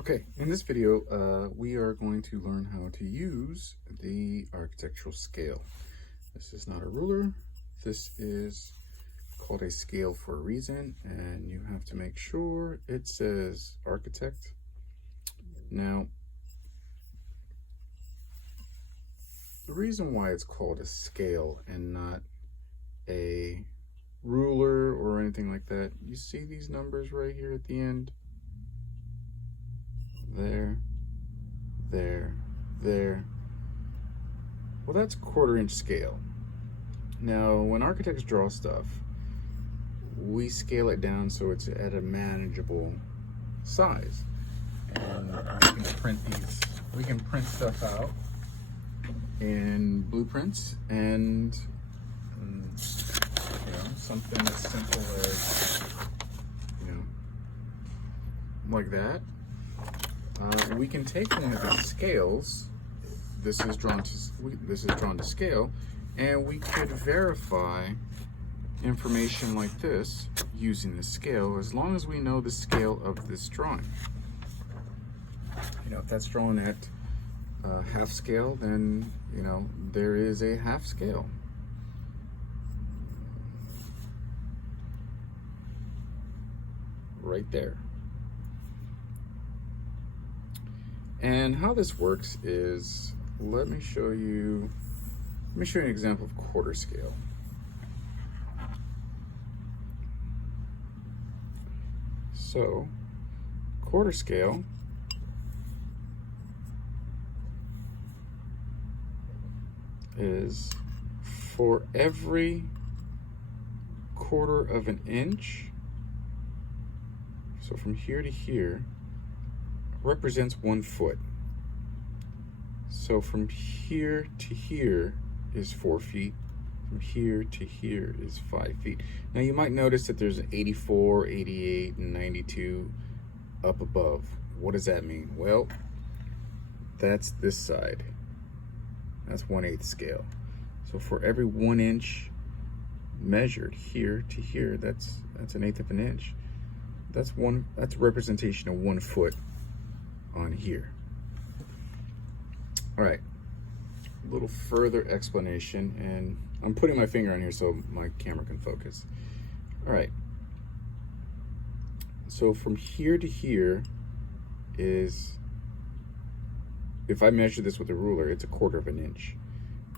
Okay, in this video, we are going to learn how to use the architectural scale. This is not a ruler. This is called a scale for a reason, and you have to make sure it says architect. Now, the reason why it's called a scale and not a ruler or anything like that, you see these numbers right here at the end? There. Well, that's 1/4 inch scale. Now, when architects draw stuff, we scale it down so it's at a manageable size. And we can print stuff out in blueprints and something as simple as, like that. We can take one of the scales. This is drawn to scale, and we could verify information like this using the scale, as long as we know the scale of this drawing. If that's drawn at half scale, then there is a half scale. Right there. And how this works is, let me show you an example of 1/4 scale. So 1/4 scale is for every 1/4 of an inch. So from here to here represents 1 foot. So from here to here is 4 feet. From here to here is 5 feet. Now you might notice that there's 84, 88, and 92 up above. What does that mean? Well, that's this side. That's 1/8 scale. So for every 1 inch measured here to here, that's 1/8 of an inch. That's a representation of 1 foot on here. All right, a little further explanation, and I'm putting my finger on here so my camera can focus. All right, so from here to here is, if I measure this with a ruler, it's 1/4 of an inch.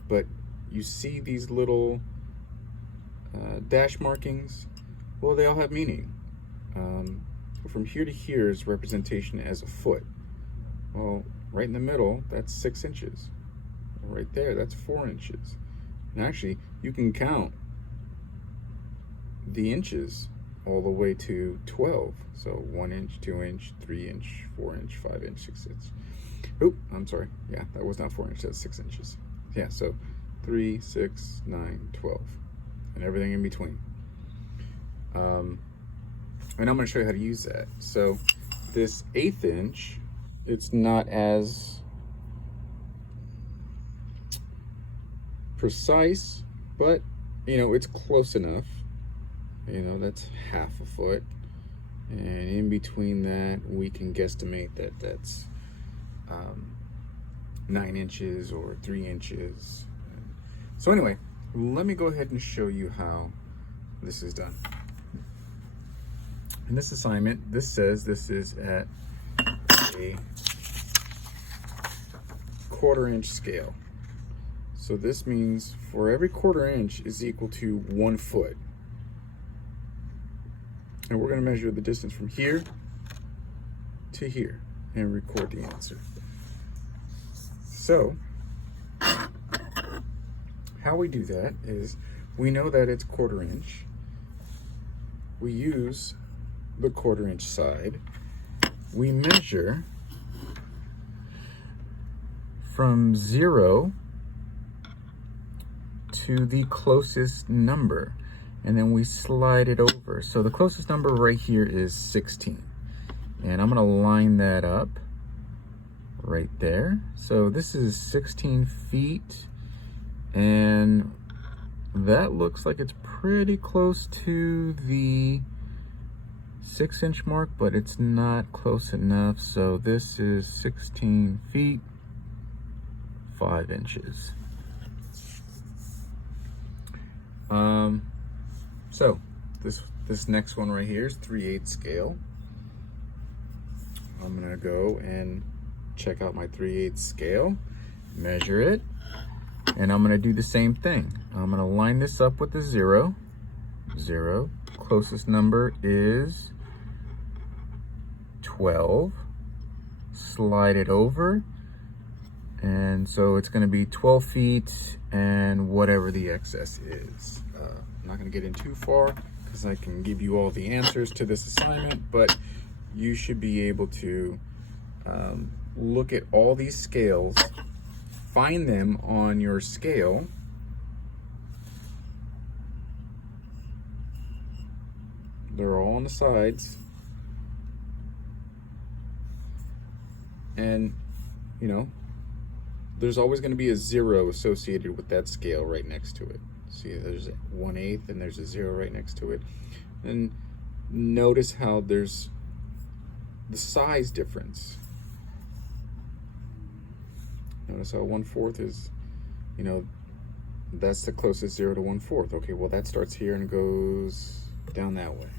But you see these little dash markings? Well, they all have meaning. From here to here is representation as a foot. Well, right in the middle, that's 6 inches. Right there, that's 4 inches. And actually, you can count the inches all the way to 12. So 1 inch, 2 inch, 3 inch, 4 inch, 5 inch, 6 inch. Oop, I'm sorry. Yeah, that was not 4 inches, that's 6 inches. Yeah, so 3, 6, 9, 12, and everything in between. And I'm going to show you how to use that. So this 1/8 inch, it's not as precise, but it's close enough. That's half a foot, and in between that we can guesstimate that that's 9 inches or 3 inches. So anyway, let me go ahead and show you how this is done. In this assignment, this says this is at a 1/4 inch scale. So this means for every 1/4 inch is equal to 1 foot. And we're going to measure the distance from here to here and record the answer. So how we do that is, we know that it's 1/4 inch. We use the 1/4 inch side. We measure from 0 to the closest number, and then we slide it over. So the closest number right here is 16, and I'm going to line that up right there. So this is 16 feet, and that looks like it's pretty close to the 6-inch mark, but it's not close enough. So this is 16 feet, 5 inches. So this next one right here is 3/8 scale. I'm gonna go and check out my 3/8 scale, measure it, and I'm gonna do the same thing. I'm gonna line this up with the 0. Closest number is 12. Slide it over, and so it's gonna be 12 feet and whatever the excess is. I'm not gonna get in too far because I can give you all the answers to this assignment, but you should be able to look at all these scales, find them on your scale, they're all on the sides, and you know, there's always going to be a 0 associated with that scale right next to it. See, there's 1/8 and there's a 0 right next to it. And notice how there's the size difference. Notice how 1/4 is, you know, that's the closest 0 to 1/4. Okay, well that starts here and goes down that way.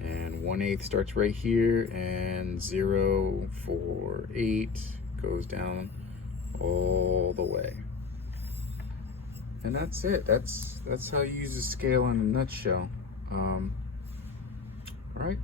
And 1/8 starts right here, and 0, 4, 8 goes down all the way. And that's it. That's how you use a scale in a nutshell. All right.